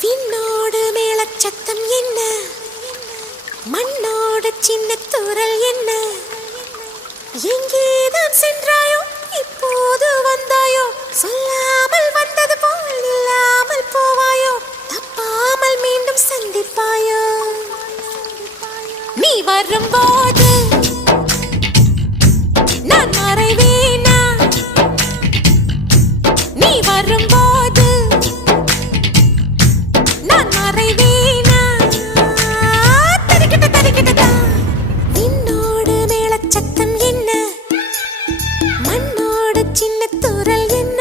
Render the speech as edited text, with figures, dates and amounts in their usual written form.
விண்ணோடு மேளச்சத்தம் என்ன, மண்ணோடு சின்ன தூரல் என்ன, எங்கேதான் சென்றாயோ இப்போது வந்தாயோ, சொல்லாமல் வந்தது போல் இல்லாமல் போவாயோ, தப்பாமல் மீண்டும் சந்திப்பாயோ. நீ வரும்போது நான் மறைவேனா, நீ வரும்போது நான் மறைவேனா. தரிக்கிட்ட தரிக்கிட்டதா விண்ணோடு மேளச்சத்தம் என்ன, மண்ணோடு சின்ன தூரல் என்ன.